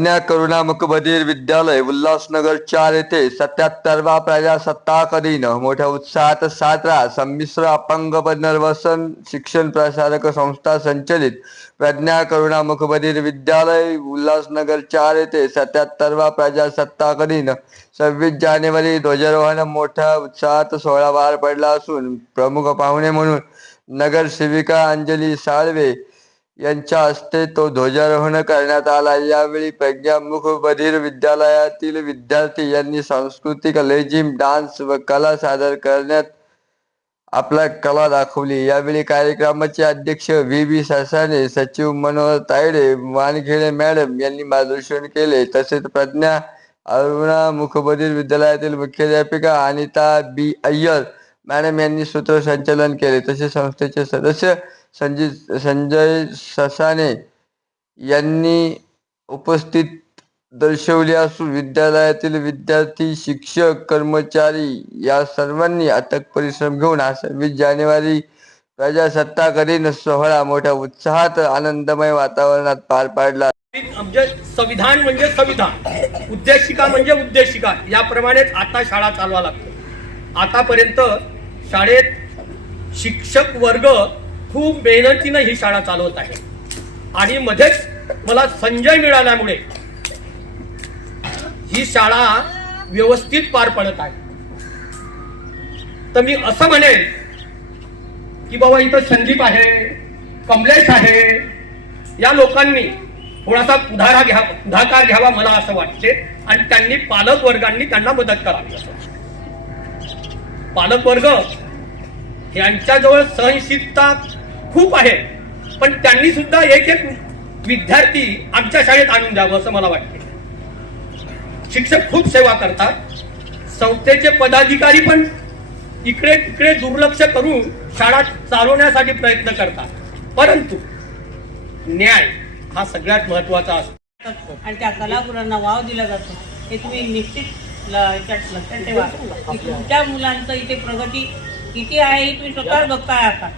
प्रज्ञा करुणा मुकबधीर विद्यालय उल्हासनगर चार येथे सत्याहत्तरवा प्रजासत्ताक दिन मोठ्या उत्साहात साजरा संमिश्र अपंग पुनर्वसन शिक्षण प्रसारक संस्था संचलित. प्रज्ञा करुणा मुकबधीर विद्यालय उल्हासनगर चार येथे सत्याहत्तरवा प्रजासत्ताक दिन सव्वीस जानेवारी ध्वजारोहण मोठ्या उत्साहात सोहळा पार पडला असून प्रमुख पाहुणे म्हणून नगरसेविका अंजली साळवे यांच्या हस्ते तो ध्वजारोहण करण्यात आला. यावेळी प्रज्ञामुख बधीर विद्यालयातील विद्यार्थी यांनी सांस्कृतिक लेझिम डान्स व कला सादर करण्यात आपला कला दाखवली. यावेळी कार्यक्रमाचे अध्यक्ष व्ही. व्ही ससाने सचिव मनोहर तायडे वानखेडे मॅडम यांनी मार्गदर्शन केले. तसेच प्रज्ञा अरुणा मुखबधीर विद्यालयातील मुख्याध्यापिका अनिता बी. अय्यर मॅडम यांनी सूत्रसंचालन केले. तसेच संस्थेचे सदस्य संजी संजय ससाने यांनी उपस्थित दर्शवले असून विद्यालयातील विद्यार्थी शिक्षक कर्मचारी या सर्वांनी अथक परिश्रम घेऊन हा सव्वीस जानेवारी प्रजासत्ताक दिन सोहळा मोठ्या उत्साहात आनंदमय वातावरणात पार पाडला. म्हणजे संविधान म्हणजे संविधान उद्देशिका म्हणजे उद्देशिका याप्रमाणेच आता शाळा चालवा लागते. आतापर्यंत शाळेत शिक्षक वर्ग खूप मेहनतीनं ही शाळा चालवत आहे. आणि मध्येच मला संजय मिळाल्यामुळे ही शाळा व्यवस्थित पार पडत आहे. तर मी असं म्हणेन की बाबा इथं संदीप आहे कमलेश आहे या लोकांनी थोडासा पुढारा घ्या पुढाकार घ्यावा मला असं वाटते. आणि त्यांनी पालक वर्गांनी त्यांना मदत करावी असं पालक वर्ग यांच्याजवळ सहनशीलता खूप आहे. पण त्यांनी सुद्धा एक एक विद्यार्थी आमच्या शाळेत आणून द्यावं असं मला वाटते. शिक्षक खूप सेवा करतात. संस्थेचे पदाधिकारी पण इकडे तिकडे दुर्लक्ष करून शाळा चालवण्यासाठी प्रयत्न करतात. परंतु न्याय हा सगळ्यात महत्त्वाचा असतो. आणि त्या कलागुरांना वाव दिला जातो. हे तुम्ही निश्चित लक्षात ठेवा. तुमच्या मुलांचं इथे प्रगती किती आहे हे तुम्ही स्वतःच बघताय आता.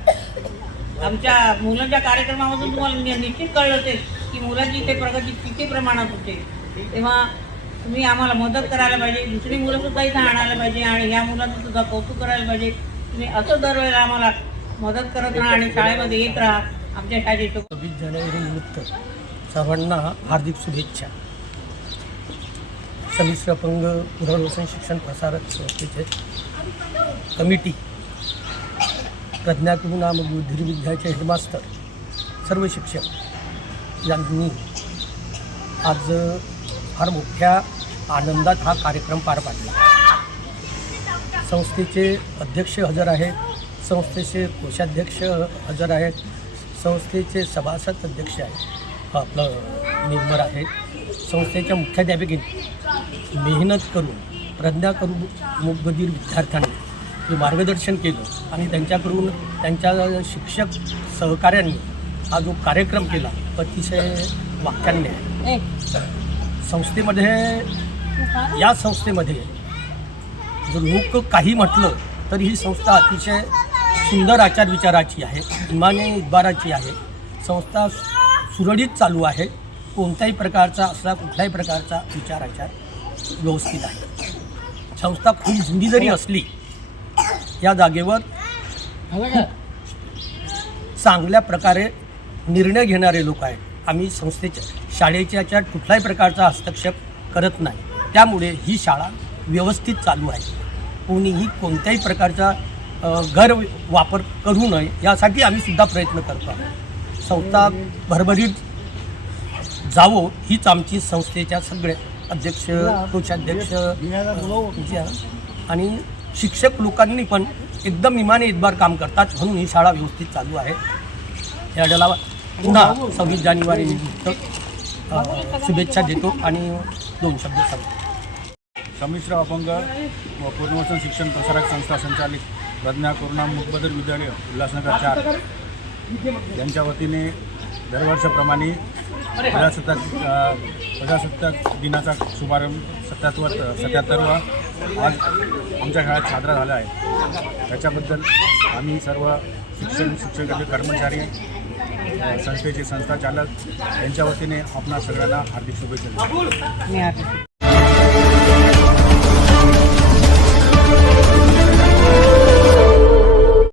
आमच्या मुलांच्या कार्यक्रमामधून तुम्हाला निश्चित कळलं असेल की मुलांची इथे प्रगती किती प्रमाणात होते. तेव्हा तुम्ही आम्हाला मदत करायला पाहिजे दुसरी मुलं सुद्धा इथं आणायला पाहिजे आणि ह्या मुलांचं सुद्धा कौतुक करायला पाहिजे. तुम्ही असं दरवेळेला आम्हाला मदत करत राहा आणि शाळेमध्ये येत राहा. आमच्या शाळेत सव्वीस जानेवारी निमित्त सर्वांना हार्दिक शुभेच्छा. संमिश्र अपंग पुनर्वसन शिक्षण प्रसारक संस्थेचे कमिटी प्रज्ञा कुरुना बुद्धी विद्याचे हेडमास्टर सर्व शिक्षक यांनी आज फार मोठ्या आनंदात हा कार्यक्रम पार पाडला. संस्थेचे अध्यक्ष हजर आहेत संस्थेचे कोषाध्यक्ष हजर आहेत संस्थेचे सभासद अध्यक्ष आहेत. आपलं मेंबर आहेत संस्थेच्या मुख्याध्यापिकेने मेहनत करून प्रज्ञा करून मुकबधीर विद्यार्थ्यांनी जे मार्गदर्शन केलं आणि त्यांच्याकडून त्यांच्या शिक्षक सहकाऱ्यांनी हा जो कार्यक्रम केला अतिशय वाक्यान्य आहे. संस्थेमध्ये या संस्थेमध्ये जर लोक काही म्हटलं तर ही संस्था अतिशय सुंदर आचार विचाराची आहे इमाने इतबाराची आहे. संस्था सुरळीत चालू आहे. कोणत्याही प्रकारचा असला कुठल्याही प्रकारचा विचार आचार व्यवस्थित आहे. संस्था खूप जुनी जरी असली या जागेवर चांगल्या प्रकारे निर्णय घेणारे लोक आहेत. आम्ही संस्थेच्या शाळेच्या कुठल्याही प्रकारचा हस्तक्षेप करत नाही. त्यामुळे ही शाळा व्यवस्थित चालू आहे. कोणीही कोणत्याही प्रकारचा अ, गैरवापर करू नये यासाठी आम्ही सुद्धा प्रयत्न करतो आहोत. संस्था भरभरीत जावो हीच आमची संस्थेच्या सगळे अध्यक्ष कोषाध्यक्ष आणि शिक्षक लोकांनी पण एकदम इमाने इतबार काम करतात म्हणून ही शाळा व्यवस्थित चालू आहे. या डाला पुन्हा सव्वीस जानेवारी निमित्त शुभेच्छा देतो आणि दोन शब्द सांगतो. संमिश्र अपंग व पूर्णवसन शिक्षण प्रसारक संस्था संचालित प्रज्ञा करुणा मुखबदर विद्यालय उल्हासनगर चार. यांच्या वतीने दरवर्षाप्रमाणे प्रजासत्ताक प्रजासत्ताक दिनाचा शुभारंभ सत्याहत्तर सत्याहत्तरवा आज आमच्या घरात साजरा झाला आहे. त्याच्याबद्दल आम्ही सर्व शिक्षण शिक्षक कर्मचारी अ, संस्थेचे संस्थाचालक यांच्या वतीने आपणा सगळ्यांना हार्दिक शुभेच्छा मी